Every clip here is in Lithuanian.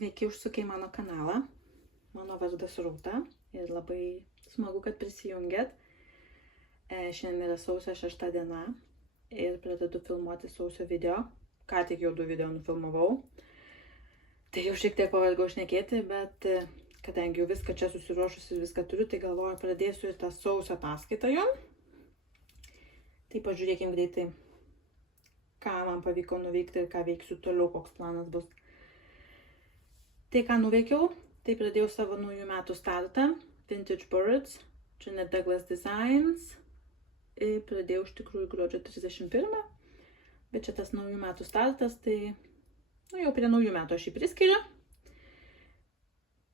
Sveiki užsukę į mano kanalą. Mano vardas Rūta ir labai smagu, kad prisijungėt. Šiandien yra sausio 6 diena ir pradedu filmuoti sausio video. Ką tik jau 2 video nufilmavau. Tai jau šiek tiek pavargau šnekėti, bet kadangi jau viską čia susiruošus ir viską turiu, tai galvoju pradėsiu ir tą sausio ataskaitą jum. Tai pažiūrėkim greitai, ką man pavyko nuveikti ir ką veiksiu toliau, koks planas bus. Tai, ką nuveikiau, tai pradėjau savo naujų metų startą, Vintage Birds, čia net Douglas Designs. Ir pradėjau iš tikrųjų gruodžio 31, bet čia tas naujų metų startas, tai jau prie naujų metų aš jį priskiriu.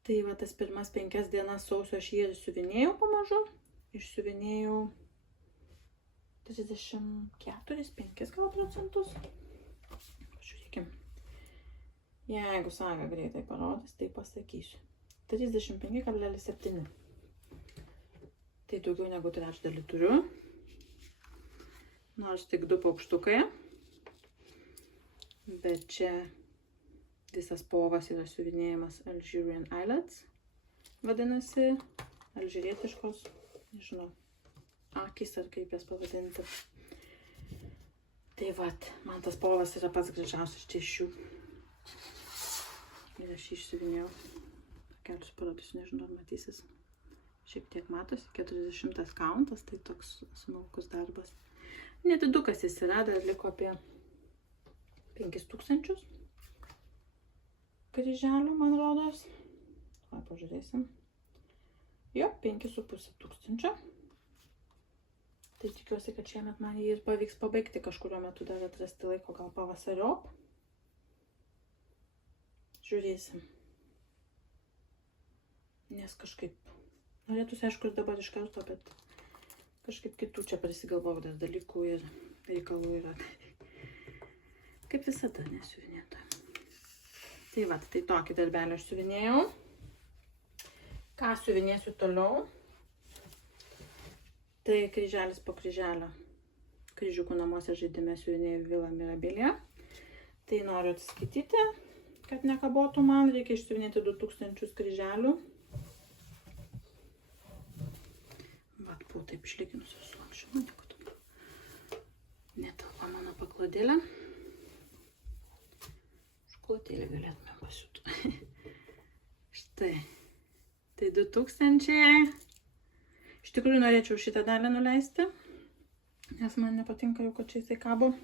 Tai va tas pirmas 5 dienas sausio aš jį ir siuvinėjau pamažu. Išsiuvinėjau 34-5 gal procentus. Pažiūrėkim. Jeigu Saga greitai parodys, tai pasakysiu. 35,7. Tai daugiau negu trečdalį turiu. Nors tik 2 paukštukai. Bet čia visas povas yra siuvinėjimas Algerian Islets. Vadinasi, alžyrietiškos, nežinau, akys ar kaip jas pavadinti. Tai vat, man tas povas yra pats gražiausias čia iš jų. Ir aš jį išsiuvinėjau. Kelius parodysiu, nežinau, ar matysis. Šiek tiek matosi, 40 kauntas, tai toks smulkus darbas. Nedidukas jis yra, dar liko apie 5000 kryželių, man rodos. O, pažiūrėsim. Jo, 5500. Tai tikiuosi, kad šiemet man jį ir pavyks pabaigti kažkurio metu, dar atrasti laiko, gal pavasariop. Žiūrėsim. Nes kažkaip norėtųsi, aišku, ir dabar iš karto, bet kažkaip kitų čia prisigalvojau dar dalykų ir reikalų yra. Kaip visada nesiuvinėta. Tai va, tai tokį darbelį aš siuvinėjau. Ką siuvinėsiu toliau? Tai kryželis po kryželio. Kryžiukų namuose žaidime siuvinėjau Villa Mirabilia. Tai noriu atsiskaityti. Kad nekabotų man, reikia išsiuvinėti 2000 kryželių. Vat, buvau taip išlyginusi su anksčiau, kad netelpa mano paklodėlė. Užklodėlį galėtume pasiūti. Štai. Tai 2000. Iš tikrųjų norėčiau šitą dalį nuleisti, nes man nepatinka jau, kad čia jisai kabo.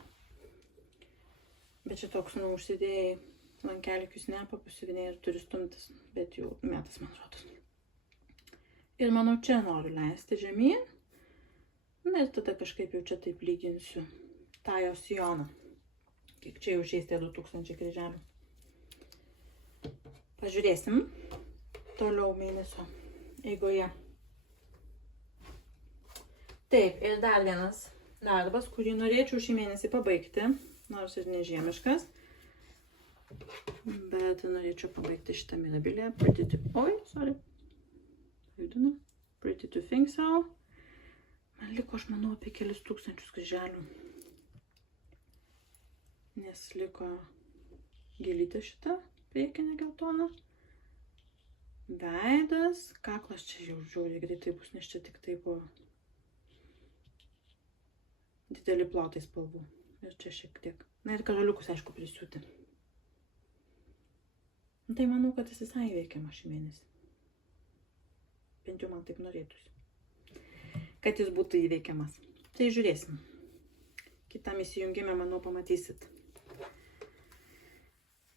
Bet čia toks, užsidėjai lankelikius nepapasiuvinėjai ir turi stumtis, bet jau metas, man rodos. Ir manau, čia noriu leisti žemyn. Na ir tada kažkaip jau čia taip lyginsiu tą jo sijoną. Kiek čia jau šiais tie 2000 kryželių. Pažiūrėsim toliau mėnesio eigoje. Taip, ir dar vienas darbas, kurį norėčiau šį mėnesį pabaigti, nors ir nežiemiškas. Bet norėčiau pabaigti šitą Mirabilia. Pretty to think so. Man liko, aš manau, apie kelis tūkstančius kryželių. Nes liko gėlytė šita, priekinė geltona. Veidas, kaklas čia jau žiauriai greitai bus, nes čia tik taip dideli plotai spalvų. Ir čia šiek tiek. Na ir karaliukus, aišku, prisiūti. Tai manau, kad jis visai įveikiamas šį mėnesį. Bent jau man taip norėtųsi. Kad jis būtų įveikiamas. Tai žiūrėsim. Kitam įsijungime, manau, pamatysit.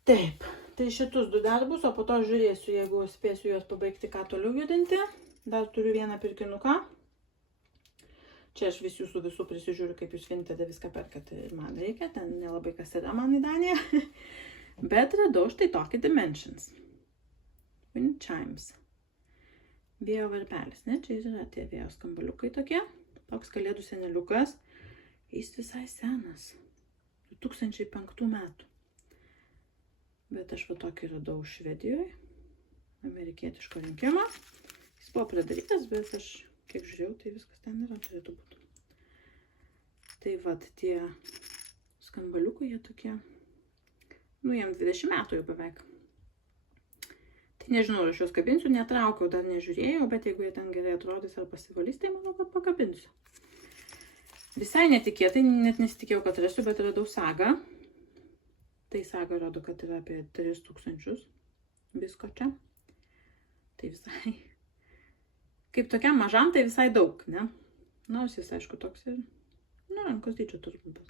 Taip. Tai šitus 2 darbus, o po to žiūrėsiu, jeigu spėsiu juos pabaigti, ką toliau judinti. Dar turiu vieną pirkinuką. Čia aš visų prisižiūriu, kaip jūs Vinted viską perkate ir man reikia. Ten nelabai kas yra man į Daniją. Bet radau štai tokį Dimensions. Wind Chimes. Vėjo varpelis, ne? Čia yra tie vėjo skambaliukai tokie. Toks kalėdų seneliukas. Jis visai senas. 2005 metų. Bet aš va tokį radau Švedijoje. Amerikietiško rinkimo. Jis buvo pridarytas, bet aš kiek žiūrėjau, tai viskas ten yra, turėtų būti. Tai va tie skambaliukai, jie tokie. Nu, jam 20 metų jau beveik. Tai nežinau, ar aš juos kabinsiu, netraukiau, dar nežiūrėjau, bet jeigu jie ten gerai atrodys ar pasivalys, tai manau, kad pakabinsiu. Visai netikėtai, net nesitikėjau, kad rasiu, bet radau sagą. Tai saga rodo, kad yra apie 3000 visko čia. Tai visai, kaip tokiam mažam, tai visai daug, ne? Nors jis, aišku, toks ir, rankos dydžio turbūt.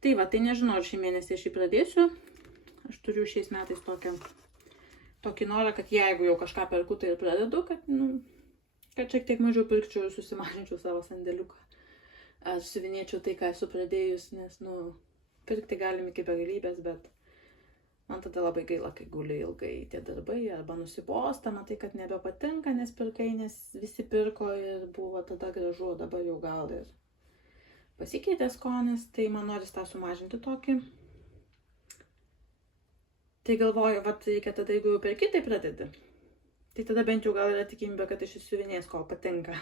Tai va, tai nežinau, ar šį mėnesį aš jį pradėsiu. Aš turiu šiais metais tokį norą, kad jeigu jau kažką perku, tai ir pradedu, kad šiek tiek mažiau pirkčiau ir susimažinčiau savo sandėliuką. Ar siuvinėčiau tai, ką esu pradėjus, nes, pirkti galim iki begalybės, bet man tada labai gaila, kai guli ilgai tie darbai, arba nusibosta, matai, kad nebepatinka, nes pirkai, nes visi pirko ir buvo tada gražu, dabar jau gal ir pasikeitė skonis, tai man noris tą sumažinti tokį. Tai galvoju, reikia tada, jeigu jau perki, tai pradedi. Tai tada bent jau gal yra tikimybė, kad išsiuvinės, kol patinka.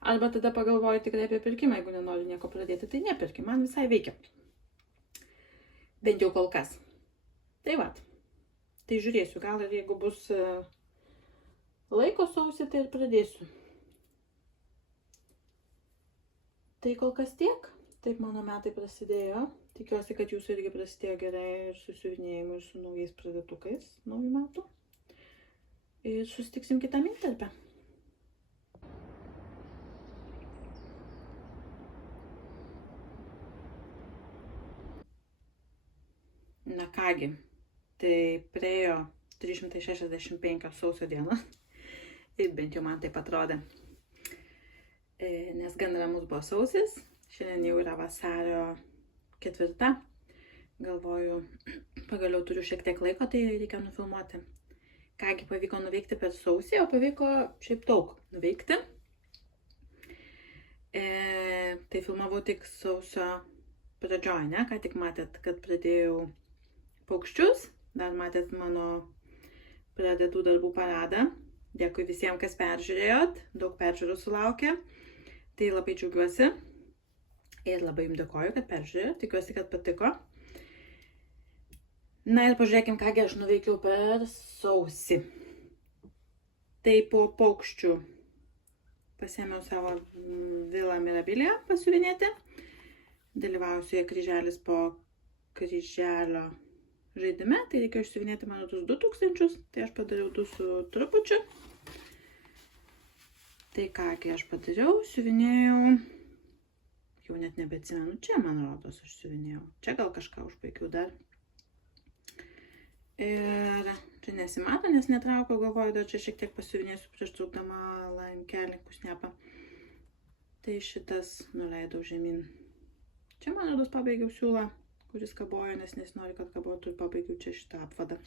Arba tada pagalvoju tikrai apie pirkimą, jeigu nenori nieko pradėti, tai nepirki, man visai veikia. Bent jau kol kas. Tai va. Tai žiūrėsiu, gal ir jeigu bus laiko sausį, tai ir pradėsiu. Tai kol kas tiek. Taip mano metai prasidėjo. Tikiuosi, kad jūsų irgi prasidėjo gerai ir su siuvinėjimu, ir su naujais pradėtukais naujų metų. Ir susitiksim kitą intarpę. Na kągi, tai praėjo 365 sausio dienos. Ir bent jau man taip atrodė. Nes gan ramus buvo sausis. Šiandien jau yra vasario 4. Galvoju, pagaliau turiu šiek tiek laiko, tai reikia nufilmuoti. Kągi pavyko nuveikti per sausį, o pavyko šiaip daug nuveikti. Tai filmavau tik sausio pradžioj, ne? Ką tik matėt, kad pradėjau paukščius. Dar matėt mano pradėtų darbų paradą. Dėkui visiems, kas peržiūrėjot. Daug peržiūrų sulaukė. Tai labai džiaugiuosi. Ir labai jums dėkoju, kad peržiūrėjot. Tikiuosi, kad patiko. Na ir pažiūrėkim, kągi aš nuveikiau per sausį. Tai po paukščių pasiėmiau savo vilą Mirabiliją pasiuvinėti. Dalyvausiu kryželis po kryželio žaidime. Tai reikėjo išsiuvinėti mano 2000. Tai aš padariau 2 su trupučiu. Tai kągi aš padariau, siuvinėjau. Jau net nebeatsimenu, čia man rodos aš siuvinėjau. Čia gal kažką užbaigiau dar. Ir čia nesimato, nes netraukiau, galvoju, dar čia šiek tiek pasiuvinėsiu prieš trūkdama lankelį pusnepą. Tai šitas nuleidau žemyn. Čia man rodos pabaigiau siūlą, kuris kabojo, nes nesinori, kad kabotų, ir pabaigiau čia šitą apvadą.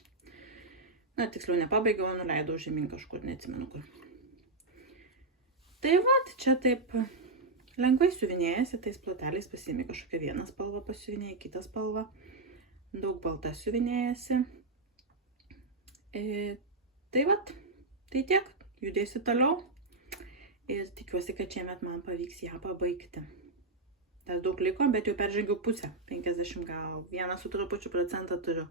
Na, tiksliau nepabaigiau, o nuleidau žemyn kažkur, neatsimenu kur. Tai va, čia taip lengvai siuvinėjasi, tais ploteliais pasiimi kažkokią vieną spalvą, pasiuvinėjai kitą spalvą. Daug balta siuvinėjasi. Tai va, tai tiek, judėsiu toliau. Ir tikiuosi, kad šiemet man pavyks ją pabaigti. Dar daug liko, bet jau peržengiau pusę. 50 gal 1 su trupučiu procentą turiu.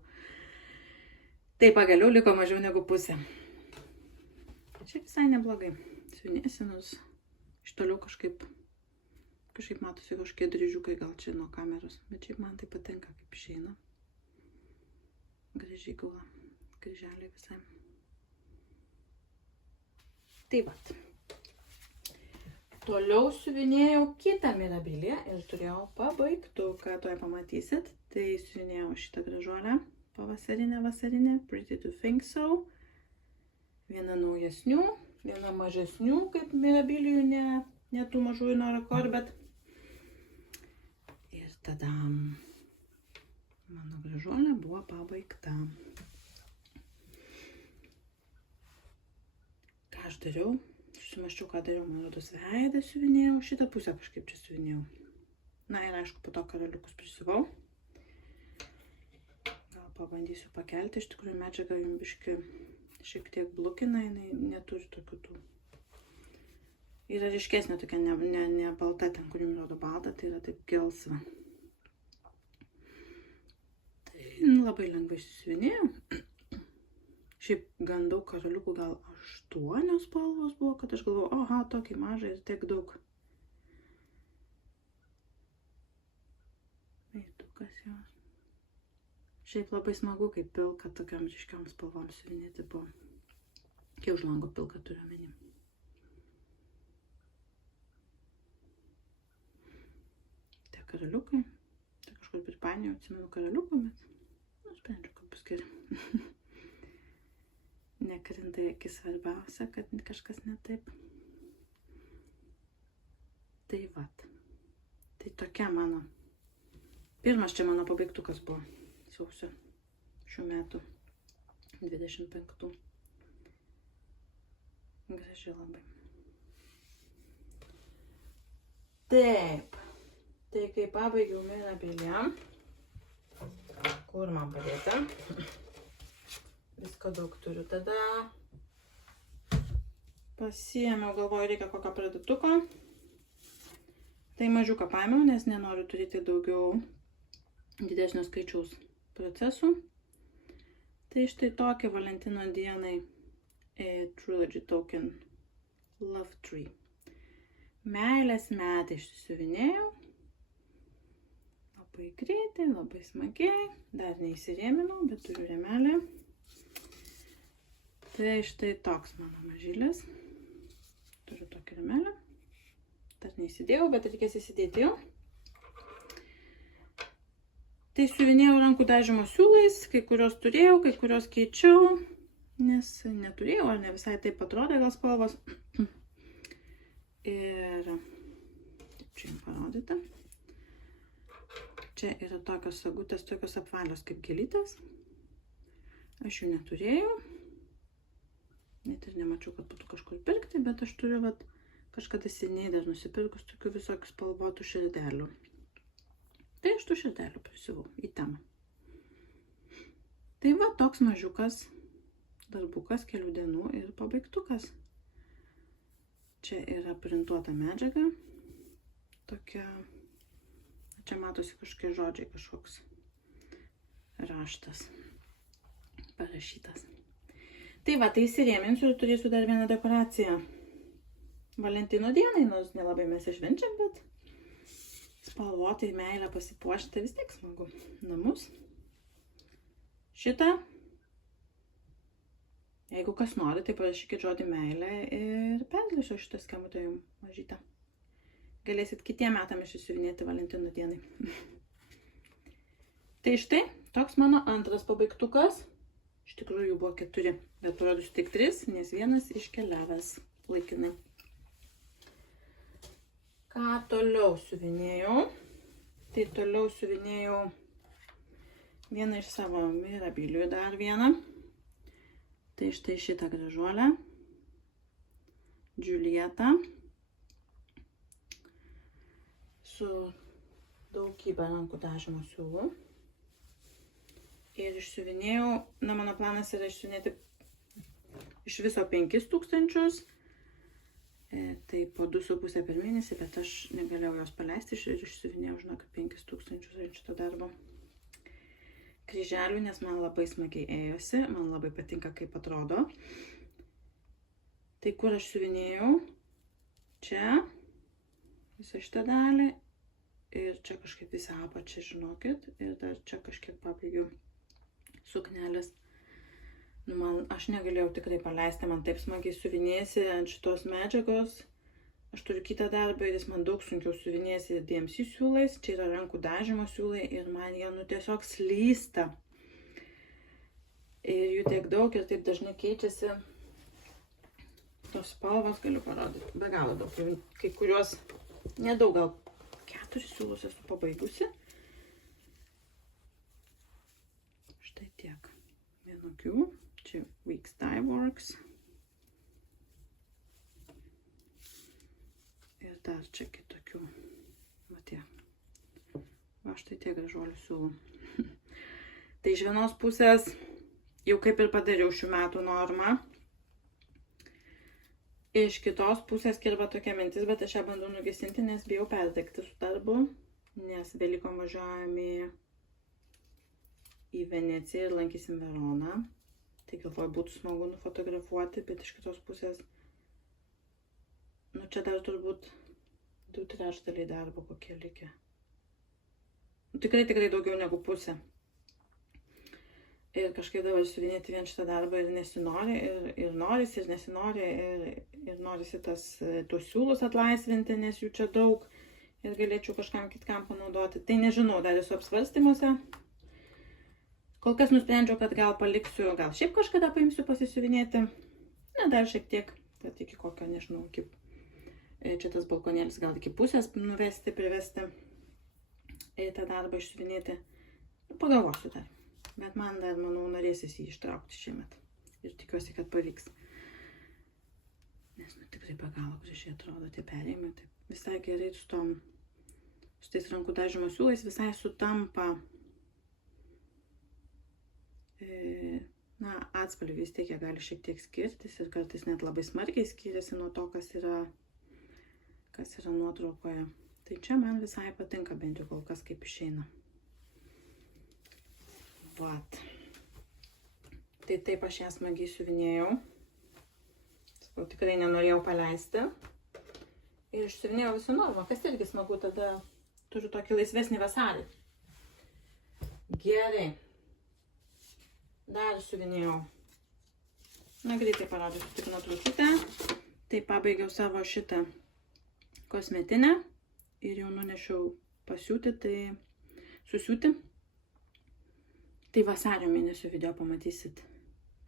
Tai pagaliau liko mažiau negu pusė. Čia visai neblogai. Siuvinėsi, nors iš toliau kažkaip matosi kažkokie dryžiukai, gal čia nuo kameros. Bet šiaip man tai patinka, kaip išeina. Gražiai gula. Kryželiai visai. Tai vat. Toliau siuvinėjau kitą Mirabiliją ir turėjau pabaigtuką, tuoj pamatysit. Tai siuvinėjau šitą gražuolę, vasarinę, Pretty to Think So. Viena naujesnių, viena mažesnių, kaip Mirabilijų, ne tų mažųjų Nora Corbett. Ir tada mano gražuolė buvo pabaigta. Ką aš dariau? Susimąsčiau, ką dariau, man rodos veidą siuvinėjau, šitą pusę kažkaip čia siuvinėjau. Na ir aišku, po to karaliukus prisiuvau. Gal pabandysiu pakelti, iš tikrųjų medžiaga jums biški šiek tiek blukina, jinai neturi tokių tų. Yra ryškesnė tokia, ne balta, ten kur jums rodo balta, tai yra taip gelsva. Tai labai lengvai susiuvinėjau. Šiaip gan daug karoliukų, gal 8 spalvos buvo, kad aš galvoju, oha, tokį mažą ir tiek daug. Vaitukas jos. Šiaip labai smagu, kai pilka tokiam ryškiom spalvom siuvinėti buvo. Kai už lango pilka turiu omeny. Tie karoliukai. Tai kažkur pripainėjau, atsimenu karoliukų, bet sprendžiu, kad bus geri. Nekrinta į akį, svarbiausia, kad kažkas ne taip. Tai vat. Tai tokia mano. Pirmas čia mano pabaigtukas buvo sausio šių metų 25. Graži labai. Taip. Tai kai pabaigiau Mirabilie, kur man padėti? Visko daug turiu. Tada pasiėmiau, galvoju, reikia kokio pradėtuko. Tai mažiuką paėmiau, nes nenoriu turėti daugiau didesnio skaičiaus procesų. Tai štai tokia Valentino dienai Trilogy Token Love Tree. Meilės metai išsisiuvinėjau. Labai greitai, labai smagiai. Dar neįsirėminau, bet turiu rėmelę. Tai štai toks mano mažylis. Turiu tokį rėmelę. Dar neįsidėjau, bet reikės įsidėti jau. Tai siuvinėjau rankų dažymo siūlais, kai kurios turėjau, kai kurios keičiau, nes neturėjau, ar ne visai taip atrodė gal spalvos. Ir čia jums parodyti. Čia yra tokios sagutės, tokios apvalios kaip gėlytės. Aš jų neturėjau. Net ir nemačiau, kad būtų kažkur pirkti, bet aš turiu kažkada seniai dar nusipirkus tokių visokių spalvotų širdelių. Tai aš tų širdelių prisiuvau į temą. Tai va, toks mažiukas darbukas kelių dienų ir pabaigtukas. Čia yra printuota medžiaga. Tokia, čia matosi kažkokie žodžiai, kažkoks raštas parašytas. Tai va, tai įsirėminsiu ir turėsiu dar vieną dekoraciją Valentino dienai, nors nelabai mes išvenčiam, bet spalvotai meilę pasipuošti vis tiek smagu. Namus. Šitą. Jeigu kas nori, tai parašykit žodį meilę ir perduosiu šitą skemutę jums mažytę. Galėsit kitiem metam išsiuvinėti Valentino dienai. Tai štai, toks mano antras pabaigtukas. Iš tikrųjų buvo 4, bet parodysiu tik 3, nes vienas iškeliavęs laikinai. Ką toliau siuvinėjau? Tai toliau siuvinėjau vieną iš savo Mirabilių, dar vieną. Tai štai šitą gražuolę. Julietą. Su daugybę rankų dažymo siūlų. Ir išsiuvinėjau, mano planas yra išsiuvinėti iš viso 5000. Tai po 2,5 per mėnesį, bet aš negalėjau jos paleisti ir išsiuvinėjau, žinok, 5000 šito darbo kryželių, nes man labai smagiai ėjosi, man labai patinka, kaip atrodo. Tai kur aš siuvinėjau? Čia, visą šitą dalį ir čia kažkaip visą apačią, žinokit, ir dar čia kažkiek pabaigiau suknelės. Aš negalėjau tikrai paleisti, man taip smagiai siuvinėsi ant šitos medžiagos. Aš turiu kitą darbą ir jis man daug sunkiau siuvinėsi DMC siūlais. Čia yra rankų dažymo siūlai ir man jie tiesiog slysta. Ir jų tiek daug ir taip dažnai keičiasi. Tos spalvos galiu parodyti, be galo daug. Kai kuriuos, nedaug, gal 4 siūlus esu pabaigusi. Štai tiek vienokių. Čia Weeks Dye Works. Ir dar čia kitokių. Matie. Va štai tiek gražuolių siūlų. Tai iš vienos pusės jau kaip ir padariau šių metų normą. Iš kitos pusės kirba tokia mintis, bet aš ją bandau nugesinti, nes bijau perdegti su darbu. Nes Velykom važiuojame į Veneciją ir lankysim Veroną. Tai galvoju, būtų smagu nufotografuoti, bet iš kitos pusės, nu čia dar turbūt 2/3 darbo kokie likę. Tikrai daugiau negu pusė. Ir kažkaip dabar siuvinėti vien šitą darbą ir nesinori, ir norisi, ir nesinori, ir norisi tuos siūlus atlaisvinti, nes jų čia daug ir galėčiau kažkam kitkam panaudoti. Tai nežinau, dar esu apsvarstymuose. Kol kas nusprendžiau, kad gal paliksiu, gal šiaip kažkada paimsiu pasisiuvinėti. Na, dar šiek tiek, tad iki kokio, nežinau, čia tas balkonėlis gal iki pusės nuvesti, privesti tą darbą išsiuvinėti. Pagalvosiu dar. Bet man dar, manau, norėsis jį ištraukti šiemet. Ir tikiuosi, kad pavyks. Nes, nu, tikrai be galo gražiai atrodo tie perėjimai. Taip, visai gerai su tais rankų dažymo siūlais visai sutampa. Na, atspalviai vis tiek jie gali šiek tiek skirtis ir kartais net labai smarkiai skiriasi nuo to, kas yra nuotraukoje. Tai čia man visai patinka, bent jau kol kas kaip išeina. Vat. Tai taip aš ją smagiai siuvinėjau. Sakau, tikrai nenorėjau paleisti. Ir išsiuvinėjau visą normą, kas irgi smagu, tada turiu tokį laisvesnį vasarį. Gerai. Dar siuvinėjau. Na, greitai parodysiu tik nuotraukutę. Tai pabaigiau savo šitą kosmetinę ir jau nunešiau pasiūti, tai susiūti. Tai vasario mėnesio video pamatysit,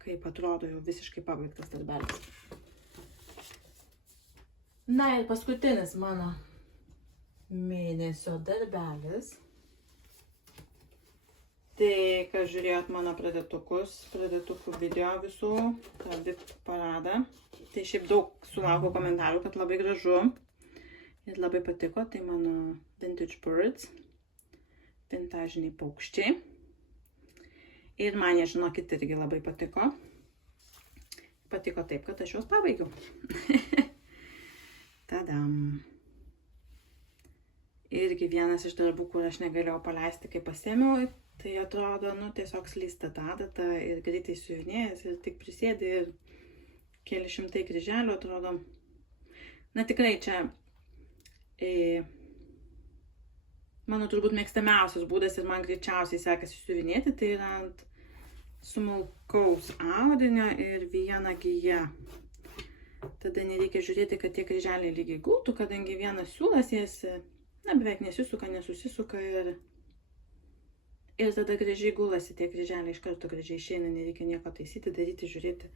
kaip atrodo jau visiškai pabaigtas darbelis. Na ir paskutinis mano mėnesio darbelis. Tai, kas žiūrėjot mano pradėtukų video visų, tą VIP paradą. Tai šiaip daug sulaukiau komentarų, kad labai gražu ir labai patiko. Tai mano Vintage Birds, vintažiniai paukščiai. Ir man jie, žinokit, irgi labai patiko. Patiko taip, kad aš juos pabaigiau. Tadam. Irgi vienas iš darbų, kur aš negalėjau paleisti, kai pasėmiau. Tai atrodo, nu, tiesiog slysta ta adata ir greitai siuvinėjas ir tik prisėdi ir keli šimtai kryželių atrodo. Na tikrai čia mano turbūt mėgstamiausias būdas ir man greičiausiai sekasi siuvinėti, tai yra ant smulkaus audinio ir viena gija. Tada nereikia žiūrėti, kad tie kryželiai lygiai gultų, kadangi vienas siūlas jas, na, beveik nesisuka, nesusisuka ir tada gražiai gulasi tie kryželiai, iš karto gražiai išeina, nereikia nieko taisyti, daryti, žiūrėti.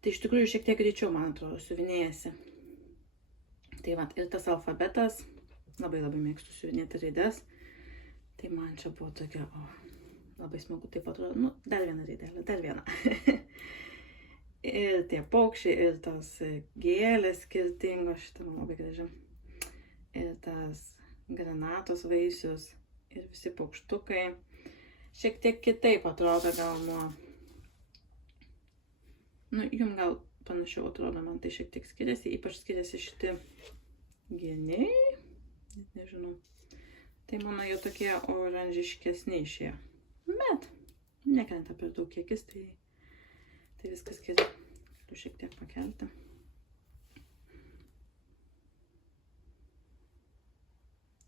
Tai iš tikrųjų šiek tiek greičiau, man atrodo, siuvinėjasi. Tai va, ir tas alfabetas, labai mėgstu siuvinėti raides. Tai man čia buvo tokia, labai smagu, taip atrodo, nu, dar viena raidelė, dar viena. Ir tie paukščiai, ir tos gėlės skirtingos, šitą man labai graži. Ir tas granatos vaisius, ir visi paukštukai. Šiek tiek kitaip atrodo gal nuo... Nu, jums gal panašiau atrodo, man tai šiek tiek skiriasi, ypač skiriasi šiti geniai, net nežinau. Tai mano jau tokie oranžiškesni išėjo. Bet nekrenta per daug kiekis, tai viskas gerai. Galiu šiek tiek pakelti.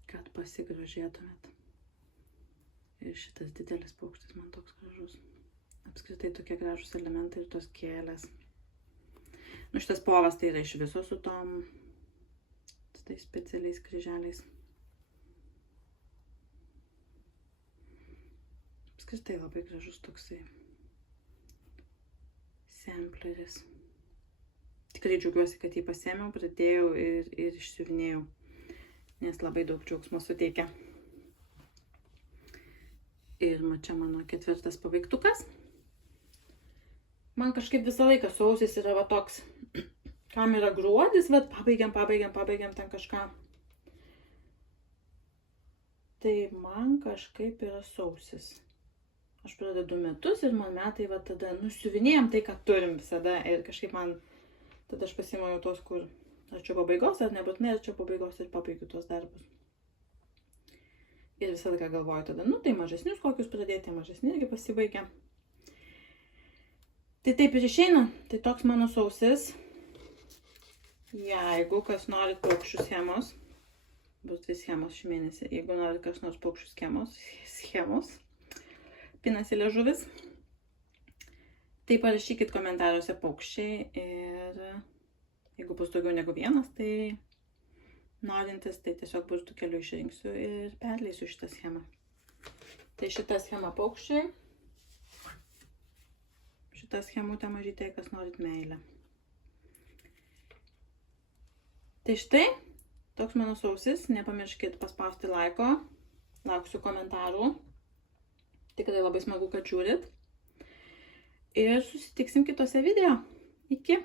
Kad pasigrožėtumėt. Ir šitas didelis paukštis man toks gražus. Apskritai tokie gražus elementai ir tos gėlės. Nu, šitas povas tai yra iš viso su tais specialiais kryželiais. Apskritai labai gražus toksai sampleris. Tikrai džiaugiuosi, kad jį pasėmiau, pradėjau ir išsiuvinėjau, nes labai daug džiaugsmo suteikia. Ir čia mano 4. pabaigtukas. Man kažkaip visą laiką sausis yra va toks, kam yra gruodis, bet pabaigiam ten kažką. Tai man kažkaip yra sausis. Aš pradedu metus ir man metai va tada nusiuvinėjom tai, ką turim visada. Ir kažkaip man, tada aš pasiimu tos, kur arčiau pabaigos, ar nebūtinai arčiau pabaigos ir pabaigiu tuos darbus. Ir visą laiką galvoju tada, nu tai mažesnius kokius pradėti, mažesni irgi pasibaigia. Tai taip ir išeina. Tai toks mano sausis. Jeigu kas norit paukščių schemos, bus 2 schemos šį mėnesį. Jeigu norit kas nors paukščių schemos, pinasi liežuvis, tai parašykit komentaruose paukščiai ir jeigu bus daugiau negu vienas, tai norintis, tai tiesiog bus 2 kelių išrinksiu ir perleisiu šitą schemą. Tai šitą schemą paukščiai, šitą schemutę mažytė, kas norit meilę. Tai štai, toks mano sausis, nepamirškit paspausti laiko, lauksiu komentarų, tikrai labai smagu, kad žiūrit ir susitiksim kitose video. Iki!